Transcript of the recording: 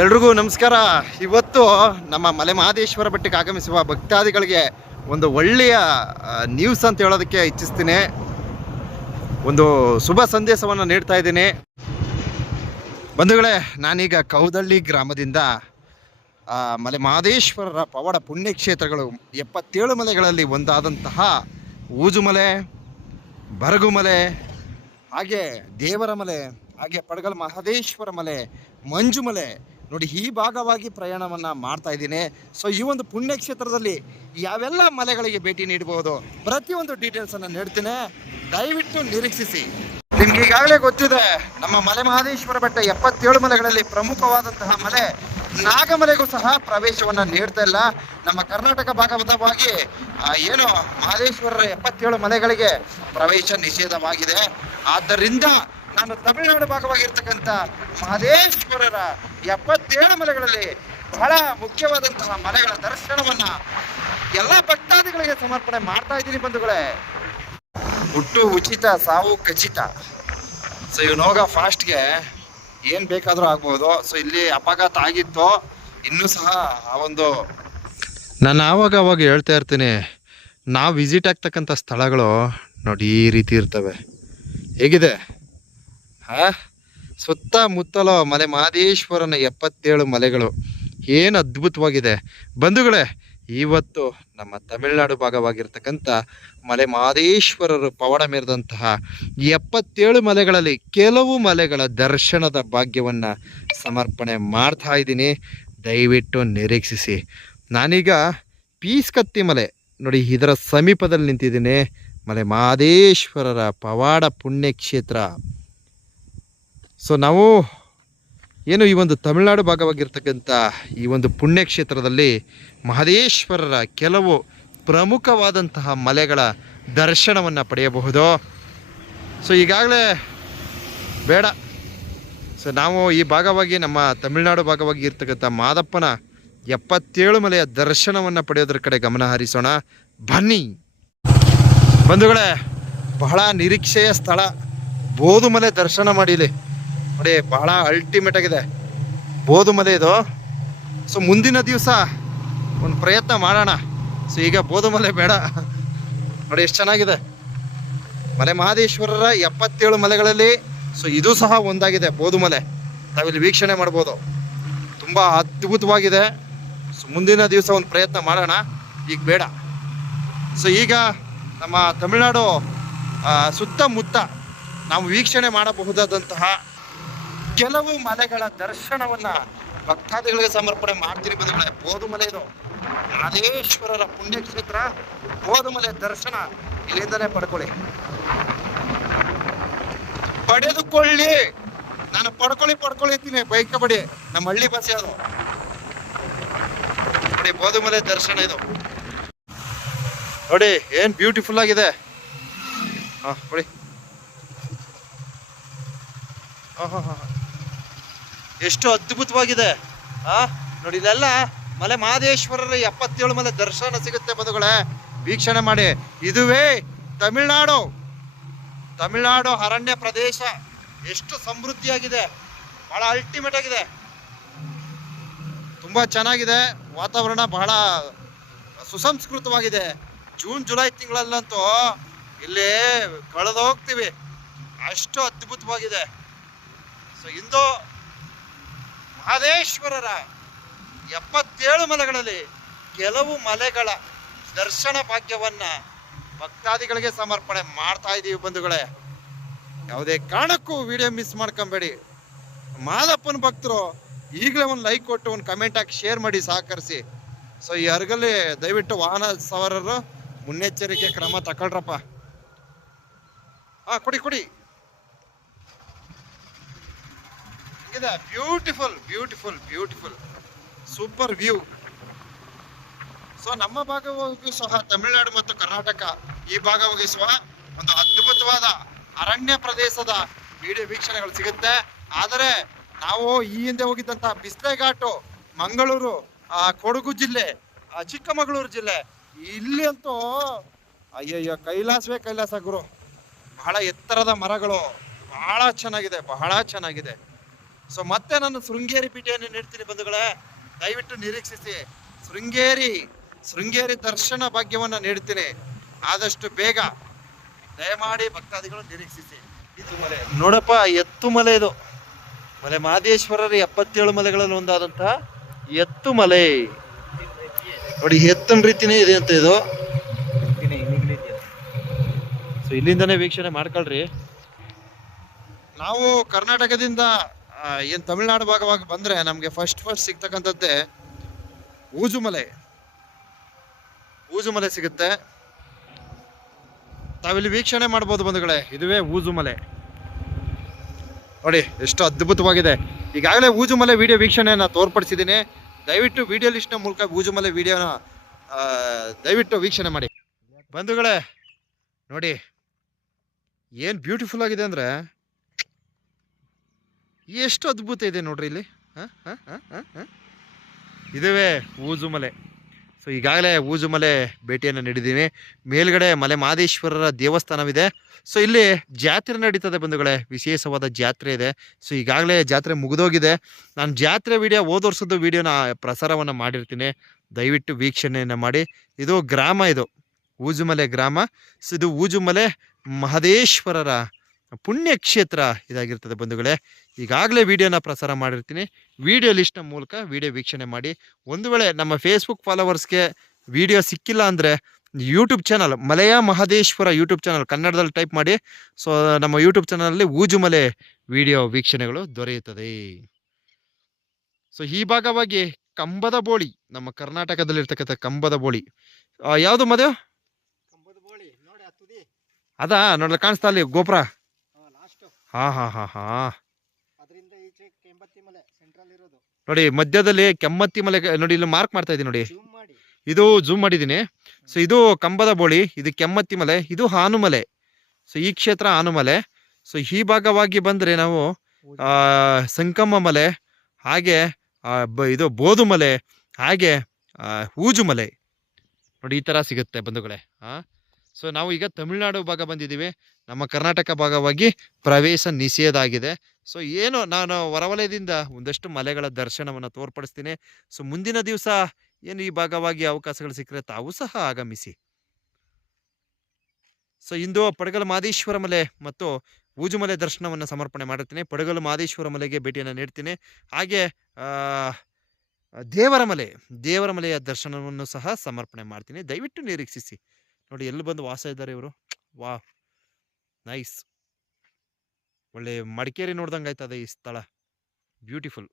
ಎಲ್ರಿಗೂ ನಮಸ್ಕಾರ. ಇವತ್ತು ನಮ್ಮ ಮಲೆ ಮಹದೇಶ್ವರ ಬೆಟ್ಟಕ್ಕೆ ಆಗಮಿಸುವ ಭಕ್ತಾದಿಗಳಿಗೆ ಒಂದು ಒಳ್ಳೆಯ ನ್ಯೂಸ್ ಅಂತ ಹೇಳೋದಕ್ಕೆ ಇಚ್ಛಿಸ್ತೀನಿ. ಒಂದು ಶುಭ ಸಂದೇಶವನ್ನು ನೀಡ್ತಾ ಇದ್ದೀನಿ. ಬಂಧುಗಳೇ, ನಾನೀಗ ಕೌದಳ್ಳಿ ಗ್ರಾಮದಿಂದ ಮಲೆ ಮಹದೇಶ್ವರರ ಪವಾಡ ಪುಣ್ಯಕ್ಷೇತ್ರಗಳು ಎಪ್ಪತ್ತೇಳು ಮಲೆಗಳಲ್ಲಿ ಒಂದಾದಂತಹ ಊಜುಮಲೆ, ಬರಗುಮಲೆ, ಹಾಗೆ ದೇವರ ಮಲೆ ಹಾಗೆ ಪಡಗಲ್ ಮಹದೇಶ್ವರ ಮಲೆ, ಮಂಜುಮಲೆ ನೋಡಿ, ಈ ಭಾಗವಾಗಿ ಪ್ರಯಾಣವನ್ನು ಮಾಡ್ತಾ ಇದ್ದೀನಿ. ಸೊ ಈ ಒಂದು ಪುಣ್ಯಕ್ಷೇತ್ರದಲ್ಲಿ ಯಾವೆಲ್ಲ ಮಲೆಗಳಿಗೆ ಭೇಟಿ ನೀಡಬಹುದು ಪ್ರತಿಯೊಂದು ಡೀಟೇಲ್ಸನ್ನು ನೀಡ್ತೀನಿ. ದಯವಿಟ್ಟು ನಿರೀಕ್ಷಿಸಿ. ನಿಮ್ಗೆ ಈಗಾಗಲೇ ಗೊತ್ತಿದೆ, ನಮ್ಮ ಮಲೆ ಮಹದೇಶ್ವರ ಬೆಟ್ಟ ಎಪ್ಪತ್ತೇಳು ಮಲೆಗಳಲ್ಲಿ ಪ್ರಮುಖವಾದಂತಹ ಮಲೆ. ನಾಗಮಲೆಗೂ ಸಹ ಪ್ರವೇಶವನ್ನ ನೀಡ್ತಾ ಇಲ್ಲ. ನಮ್ಮ ಕರ್ನಾಟಕ ಭಾಗವಾಗಿ ಏನು ಮಹದೇಶ್ವರರ ಎಪ್ಪತ್ತೇಳು ಮಲೆಗಳಿಗೆ ಪ್ರವೇಶ ನಿಷೇಧವಾಗಿದೆ. ಆದ್ದರಿಂದ ನಾನು ತಮಿಳುನಾಡು ಭಾಗವಾಗಿರ್ತಕ್ಕಂಥ ಮಹದೇಶ್ವರರ ಎಪ್ಪತ್ತೇಳು ಮಲೆಗಳಲ್ಲಿ ಬಹಳ ಮುಖ್ಯವಾದಂತಹ ಮಲೆಗಳ ದರ್ಶನವನ್ನ ಎಲ್ಲ ಭಕ್ತಾದಿಗಳಿಗೆ ಸಮರ್ಪಣೆ ಮಾಡ್ತಾ ಇದ್ದೀನಿ ಬಂಧುಗಳೇ. ಹುಟ್ಟು ಉಚಿತ, ಸಾವು ಖಚಿತ. ಸೊ ಇವನು ಹೋಗ ಫಾಸ್ಟ್ಗೆ ಏನು ಬೇಕಾದರೂ ಆಗ್ಬೋದು. ಸೊ ಇಲ್ಲಿ ಅಪಘಾತ ಆಗಿತ್ತು, ಇನ್ನೂ ಸಹ ಆ ಒಂದು ನಾನು ಆವಾಗ ಅವಾಗ ಹೇಳ್ತಾ ಇರ್ತೀನಿ, ನಾವು ವಿಸಿಟ್ ಆಗ್ತಕ್ಕಂಥ ಸ್ಥಳಗಳು ನೋಡಿ ಈ ರೀತಿ ಇರ್ತವೆ. ಹೇಗಿದೆ? ಹಾ? ಸುತ್ತಮುತ್ತಲ ಮಲೆ, ಮಹದೇಶ್ವರನ ಎಪ್ಪತ್ತೇಳು ಮಲೆಗಳು. ಏನು ಅದ್ಭುತವಾಗಿದೆ. ಬಂಧುಗಳೇ, ಇವತ್ತು ನಮ್ಮ ತಮಿಳುನಾಡು ಭಾಗವಾಗಿರ್ತಕ್ಕಂಥ ಮಲೆ, ಮಹದೇಶ್ವರರು ಪವಾಡ ಮೇರಿದಂತಹ ಎಪ್ಪತ್ತೇಳು ಮಲೆಗಳಲ್ಲಿ ಕೆಲವು ಮಲೆಗಳ ದರ್ಶನದ ಭಾಗ್ಯವನ್ನು ಸಮರ್ಪಣೆ ಮಾಡ್ತಾ ಇದ್ದೀನಿ. ದಯವಿಟ್ಟು ನಿರೀಕ್ಷಿಸಿ. ನಾನೀಗ ಪೀಸ್ಕತ್ತಿ ಮಲೆ, ನೋಡಿ ಇದರ ಸಮೀಪದಲ್ಲಿ ನಿಂತಿದ್ದೀನಿ. ಮಲೆ, ಮಹದೇಶ್ವರರ ಪವಾಡ ಪುಣ್ಯಕ್ಷೇತ್ರ. ಸೊ ನಾವು ಏನು ಈ ಒಂದು ತಮಿಳುನಾಡು ಭಾಗವಾಗಿರ್ತಕ್ಕಂಥ ಈ ಒಂದು ಪುಣ್ಯಕ್ಷೇತ್ರದಲ್ಲಿ ಮಹದೇಶ್ವರರ ಕೆಲವು ಪ್ರಮುಖವಾದಂತಹ ಮಲೆಗಳ ದರ್ಶನವನ್ನು ಪಡೆಯಬಹುದು. ಸೊ ಈಗಾಗಲೇ ಬೇಡ. ಸೊ ನಾವು ಈ ಭಾಗವಾಗಿ ನಮ್ಮ ತಮಿಳುನಾಡು ಭಾಗವಾಗಿ ಇರ್ತಕ್ಕಂಥ ಮಾದಪ್ಪನ ಎಪ್ಪತ್ತೇಳು ಮಲೆಯ ದರ್ಶನವನ್ನು ಪಡೆಯೋದ್ರ ಕಡೆ ಗಮನ ಹರಿಸೋಣ. ಬನ್ನಿ. ಬಂಧುಗಳೇ, ಬಹಳ ನಿರೀಕ್ಷೆಯ ಸ್ಥಳ. ಬೋಧುಮಲೆ ದರ್ಶನ ಮಾಡಿಲಿ ನೋಡಿ, ಬಹಳ ಅಲ್ಟಿಮೇಟ್ ಆಗಿದೆ. ಬೋಧುಮಲೆ ಇದು. ಸೊ ಮುಂದಿನ ದಿವಸ ಒಂದು ಪ್ರಯತ್ನ ಮಾಡೋಣ. ಸೊ ಈಗ ಬೋಧುಮಲೆ ಬೇಡ. ನೋಡಿ, ಎಷ್ಟು ಚೆನ್ನಾಗಿದೆ. ಮಲೆ ಮಹದೇಶ್ವರರ ಎಪ್ಪತ್ತೇಳು ಮಲೆಗಳಲ್ಲಿ ಸೊ ಇದು ಸಹ ಒಂದಾಗಿದೆ ಬೋಧುಮಲೆ ನಾವಿಲ್ಲಿ ವೀಕ್ಷಣೆ ಮಾಡ್ಬೋದು. ತುಂಬ ಅದ್ಭುತವಾಗಿದೆ. ಸೊ ಮುಂದಿನ ದಿವಸ ಒಂದು ಪ್ರಯತ್ನ ಮಾಡೋಣ. ಈಗ ಬೇಡ. ಸೊ ಈಗ ನಮ್ಮ ತಮಿಳುನಾಡು ಸುತ್ತಮುತ್ತ ನಾವು ವೀಕ್ಷಣೆ ಮಾಡಬಹುದಾದಂತಹ ಕೆಲವು ಮಲೆಗಳ ದರ್ಶನವನ್ನ ಭಕ್ತಾದಿಗಳಿಗೆ ಸಮರ್ಪಣೆ ಮಾಡ್ತೀನಿ ಬಂಧುಗಳೇ. ಬೋಧುಮಲೆ ಇದು. ಮಹದೇಶ್ವರರ ಪುಣ್ಯಕ್ಷೇತ್ರ ಬೋಧುಮಲೆ ದರ್ಶನ ಇಲ್ಲಿಂದಲೇ ಪಡ್ಕೊಳ್ಳಿ. ಪಡೆದುಕೊಳ್ಳಿ. ನಾನು ಪಡ್ಕೊಳ್ಳಿ ಪಡ್ಕೊಳ್ಳಿತೀನಿ ಬೈಕ್ ಬಡಿ ನಮ್ಮ ಹಳ್ಳಿ ಬಸ್ ಯಾವುದು? ನೋಡಿ ಬೋಧುಮಲೆ ದರ್ಶನ ಇದು. ನೋಡಿ ಏನ್ ಬ್ಯೂಟಿಫುಲ್ ಆಗಿದೆ. ಹಾ ನೋಡಿ. ಹಾ, ಹಾ, ಹಾ. ಎಷ್ಟು ಅದ್ಭುತವಾಗಿದೆ. ಆ, ನೋಡಿ, ಇಲ್ಲೆಲ್ಲ ಮಲೆ ಮಹದೇಶ್ವರರ ಎಪ್ಪತ್ತೇಳು ಮಲೆ ದರ್ಶನ ಸಿಗುತ್ತೆ ಬಂಧುಗಳೇ. ವೀಕ್ಷಣೆ ಮಾಡಿ. ಇದುವೇ ತಮಿಳ್ನಾಡು. ತಮಿಳ್ನಾಡು ಅರಣ್ಯ ಪ್ರದೇಶ. ಎಷ್ಟು ಸಮೃದ್ಧಿಯಾಗಿದೆ. ಬಹಳ ಅಲ್ಟಿಮೇಟ್ ಆಗಿದೆ. ತುಂಬಾ ಚೆನ್ನಾಗಿದೆ. ವಾತಾವರಣ ಬಹಳ ಸುಸಂಸ್ಕೃತವಾಗಿದೆ. ಜೂನ್, ಜುಲೈ ತಿಂಗಳಲ್ಲಂತೂ ಇಲ್ಲಿ ಕಳೆದು ಹೋಗ್ತೀವಿ ಅಷ್ಟು ಅದ್ಭುತವಾಗಿದೆ. ಸೊ ಇಂದು ಮಹದೇಶ್ವರರ ಎಪ್ಪತ್ತೇಳು ಮಲೆಗಳಲ್ಲಿ ಕೆಲವು ಮಲೆಗಳ ದರ್ಶನ ಭಾಗ್ಯವನ್ನ ಭಕ್ತಾದಿಗಳಿಗೆ ಸಮರ್ಪಣೆ ಮಾಡ್ತಾ ಇದ್ದೀವಿ ಬಂಧುಗಳೇ. ಯಾವುದೇ ಕಾರಣಕ್ಕೂ ವಿಡಿಯೋ ಮಿಸ್ ಮಾಡ್ಕೊಂಬೇಡಿ. ಮಾದಪ್ಪನ ಭಕ್ತರು ಈಗಲೇ ಒಂದು ಲೈಕ್ ಕೊಟ್ಟು, ಒಂದು ಕಮೆಂಟ್ ಹಾಕಿ ಶೇರ್ ಮಾಡಿ, ಸಹಕರಿಸಿ. ಸೊ ಈ ಅರ್ಗಲ್ಲಿ ದಯವಿಟ್ಟು ವಾಹನ ಸವಾರರು ಮುನ್ನೆಚ್ಚರಿಕೆ ಕ್ರಮ ತಕೊಳ್ರಪ್ಪ ಹಾಂ, ಕೊಡಿ ಕೊಡಿ. ಇದೆ beautiful beautiful beautiful super view so ನಮ್ಮ ಭಾಗವಾಗಿಯೂ ಸಹ ತಮಿಳುನಾಡು ಮತ್ತು ಕರ್ನಾಟಕ ಈ ಭಾಗವಾಗಿಸುವ ಒಂದು ಅದ್ಭುತವಾದ ಅರಣ್ಯ ಪ್ರದೇಶದ ವಿಡಿಯೋ ವೀಕ್ಷಣೆಗಳು ಸಿಗುತ್ತೆ. ಆದರೆ ನಾವು ಈ ಹಿಂದೆ ಹೋಗಿದ್ದಂತಹ ಬಿಸ್ಲೆಘಾಟು ಮಂಗಳೂರು ಆ, ಕೊಡಗು ಜಿಲ್ಲೆ ಆ, ಚಿಕ್ಕಮಗಳೂರು ಜಿಲ್ಲೆ ಇಲ್ಲಿ ಅಂತೂ ಅಯ್ಯಯ್ಯೋ ಕೈಲಾಸವೇ ಕೈಲಾಸ ಗುರು. ಬಹಳ ಎತ್ತರದ ಮರಗಳು. ಬಹಳ ಚೆನ್ನಾಗಿದೆ ಬಹಳ ಚೆನ್ನಾಗಿದೆ. ಸೊ ಮತ್ತೆ ನಾನು ಶೃಂಗೇರಿ ಭೇಟಿಯನ್ನು ನೀಡ್ತೀನಿ ಬಂಧುಗಳೇ. ದಯವಿಟ್ಟು ನಿರೀಕ್ಷಿಸಿ. ಶೃಂಗೇರಿ ಶೃಂಗೇರಿ ದರ್ಶನ ಭಾಗ್ಯವನ್ನು ನೀಡ್ತೀನಿ. ಆದಷ್ಟು ಬೇಗ. ದಯಮಾಡಿ ಭಕ್ತಾದಿಗಳು ನಿರೀಕ್ಷಿಸಿ. ಇದು ಮಲೆ. ನೋಡಪ್ಪ, ಎತ್ತು ಮಲೆ ಇದು. ಮಲೆ ಮಹದೇಶ್ವರರ ಎಪ್ಪತ್ತೇಳು ಮಲೆಗಳಲ್ಲಿ ಒಂದಾದಂತಹ ಎತ್ತು ಮಲೆ. ನೋಡಿ, ಎತ್ತನ ರೀತಿನೇ ಇದೆ ಅಂತ ಇದು. ಸೊ ಇಲ್ಲಿಂದನೇ ವೀಕ್ಷಣೆ ಮಾಡ್ಕೊಳ್ರಿ. ನಾವು ಕರ್ನಾಟಕದಿಂದ ಏನ್ ತಮಿಳ್ನಾಡು ಭಾಗವಾಗಿ ಬಂದ್ರೆ ನಮ್ಗೆ ಫಸ್ಟ್ ಫಸ್ಟ್ ಸಿಗ್ತಕ್ಕಂಥದ್ದೇ ಊಜುಮಲೆ. ಊಜುಮಲೆ ಸಿಗುತ್ತೆ. ತಾವಿಲ್ಲಿ ವೀಕ್ಷಣೆ ಮಾಡ್ಬೋದು ಬಂಧುಗಳೇ, ಇದುವೇ ಊಜುಮಲೆ. ನೋಡಿ, ಎಷ್ಟು ಅದ್ಭುತವಾಗಿದೆ. ಈಗಾಗಲೇ ಊಜುಮಲೆ ವಿಡಿಯೋ ವೀಕ್ಷಣೆಯನ್ನ ತೋರ್ಪಡಿಸಿದ್ದೀನಿ. ದಯವಿಟ್ಟು ವಿಡಿಯೋ ಲಿಸ್ಟ್ನ ಮೂಲಕ ಊಜುಮಲೆ ವಿಡಿಯೋನ ದಯವಿಟ್ಟು ವೀಕ್ಷಣೆ ಮಾಡಿ. ಬಂಧುಗಳೇ, ನೋಡಿ, ಏನು ಬ್ಯೂಟಿಫುಲ್ ಆಗಿದೆ ಅಂದರೆ ಎಷ್ಟು ಅದ್ಭುತ ಇದೆ ನೋಡ್ರಿ ಇಲ್ಲಿ. ಹಾಂ ಹಾಂ ಹಾಂ ಸೊ ಈಗಾಗಲೇ ಊಜುಮಲೆ ಭೇಟಿಯನ್ನು ನೀಡಿದ್ದೀವಿ. ಮೇಲ್ಗಡೆ ಮಲೆ ಮಹದೇಶ್ವರರ ದೇವಸ್ಥಾನವಿದೆ. ಸೊ ಇಲ್ಲಿ ಜಾತ್ರೆ ನಡೀತದೆ ಬಂಧುಗಳೇ. ವಿಶೇಷವಾದ ಜಾತ್ರೆ ಇದೆ. ಸೊ ಈಗಾಗಲೇ ಜಾತ್ರೆ ಮುಗಿದೋಗಿದೆ. ನಾನು ಜಾತ್ರೆ ವಿಡಿಯೋ ಹೋದ ವರ್ಷದ ವಿಡಿಯೋನ ಪ್ರಸಾರವನ್ನು ಮಾಡಿರ್ತೀನಿ. ದಯವಿಟ್ಟು ವೀಕ್ಷಣೆಯನ್ನು ಮಾಡಿ. ಇದು ಗ್ರಾಮ ಇದು. ಊಜುಮಲೆ ಗ್ರಾಮ. ಸೊ ಇದು ಊಜುಮಲೆ ಮಹದೇಶ್ವರರ ಪುಣ್ಯಕ್ಷೇತ್ರ ಇದಾಗಿರ್ತದೆ ಬಂಧುಗಳೇ. ಈಗಾಗಲೇ ವಿಡಿಯೋನ ಪ್ರಸಾರ ಮಾಡಿರ್ತೀನಿ. ವಿಡಿಯೋ ಲಿಸ್ಟ್ನ ಮೂಲಕ ವಿಡಿಯೋ ವೀಕ್ಷಣೆ ಮಾಡಿ. ಒಂದು ವೇಳೆ ನಮ್ಮ ಫೇಸ್ಬುಕ್ ಫಾಲೋವರ್ಸ್ಗೆ ವಿಡಿಯೋ ಸಿಕ್ಕಿಲ್ಲ ಅಂದರೆ ಯೂಟ್ಯೂಬ್ ಚಾನಲ್ ಮಲೆಯ ಮಹದೇಶ್ವರ ಯೂಟ್ಯೂಬ್ ಚಾನಲ್ ಕನ್ನಡದಲ್ಲಿ ಟೈಪ್ ಮಾಡಿ. ಸೊ ನಮ್ಮ ಯೂಟ್ಯೂಬ್ ಚಾನಲಲ್ಲಿ ಊಜುಮಲೆ ವಿಡಿಯೋ ವೀಕ್ಷಣೆಗಳು ದೊರೆಯುತ್ತದೆ. ಸೊ ಈ ಭಾಗವಾಗಿ ಕಂಬದ ಬೋಳಿ ನಮ್ಮ ಕರ್ನಾಟಕದಲ್ಲಿರ್ತಕ್ಕಂಥ ಕಂಬದ ಬೋಳಿ. ಯಾವುದು ಮದುವೆ ಅದಾ ನೋಡಲ್ಲ ಕಾಣಿಸ್ತಾ ಅಲ್ಲಿ ಗೋಪುರ. ಹಾ ಹಾ ಹಾ ಹಾ. ಅದರಿಂದ ಈಚೆ ಕೆಂಬತ್ತಿ ಮಲೆ ಸೆಂಟ್ರಲ್ ಇರೋದು. ನೋಡಿ ಮಧ್ಯದಲ್ಲಿ ಕೆಮ್ಮತ್ತಿ ಮಲೆ ನೋಡಿ ಇಲ್ಲಿ ಮಾರ್ಕ್ ಮಾಡ್ತಾ ಇದ್ದೀನಿ ನೋಡಿ. ಜೂಮ್ ಮಾಡಿ. ಇದು ಜೂಮ್ ಮಾಡಿದ್ದೀನಿ. ಸೊ ಇದು ಕಂಬದ ಬೋಳಿ ಇದು ಕೆಮ್ಮತ್ತಿ ಮಲೆ ಇದು ಹಾನುಮಲೆ ಸೊ ಈ ಕ್ಷೇತ್ರ ಹಾನುಮಲೆ ಸೊ ಈ ಭಾಗವಾಗಿ ಬಂದರೆ ನಾವು ಆ, ಸಂಕಮ್ಮ ಮಲೆ ಹಾಗೆ ಇದು ಬೋಧು ಮಲೆ ಹಾಗೆ ಆ, ಊಜುಮಲೆ ನೋಡಿ ಈ ಥರ ಸಿಗುತ್ತೆ ಬಂಧುಗಳೇ ಹಾಂ ಸೊ, ನಾವು ಈಗ ತಮಿಳುನಾಡು ಭಾಗ ಬಂದಿದ್ದೀವಿ. ನಮ್ಮ ಕರ್ನಾಟಕ ಭಾಗವಾಗಿ ಪ್ರವೇಶ ನಿಷೇಧ ಆಗಿದೆ ಸೊ, ಏನು ನಾನು ಹೊರವಲಯದಿಂದ ಒಂದಷ್ಟು ಮಲೆಗಳ ದರ್ಶನವನ್ನು ತೋರ್ಪಡಿಸ್ತೀನಿ. ಸೊ, ಮುಂದಿನ ದಿವಸ ಏನು ಈ ಭಾಗವಾಗಿ ಅವಕಾಶಗಳು ಸಿಕ್ಕರೆ ತಾವು ಸಹ ಆಗಮಿಸಿ. ಸೊ, ಇಂದು ಪಡಗಲ ಮಾದೇಶ್ವರ ಮಲೆ ಮತ್ತು ಊಜುಮಲೆ ದರ್ಶನವನ್ನು ಸಮರ್ಪಣೆ ಮಾಡುತ್ತೇನೆ ಪಡಗಲು ಮಾದೇಶ್ವರ ಮಲೆಗೆ ಭೇಟಿಯನ್ನು ನೀಡ್ತೀನಿ. ಹಾಗೆ ದೇವರ ಮಲೆ, ದೇವರ ಮಲೆಯ ದರ್ಶನವನ್ನು ಸಹ ಸಮರ್ಪಣೆ ಮಾಡ್ತೀನಿ. ದಯವಿಟ್ಟು ನಿರೀಕ್ಷಿಸಿ. ನೋಡಿ ಎಲ್ಲಿ ಬಂದು ವಾಸ ಇದ್ದಾರೆ ಇವರು? ವಾ ನೈಸ್. ಒಳ್ಳೆ ಮಡಿಕೇರಿ ನೋಡ್ದಂಗೆ ಆಯ್ತದೆ ಈ ಸ್ಥಳ. ಬ್ಯೂಟಿಫುಲ್.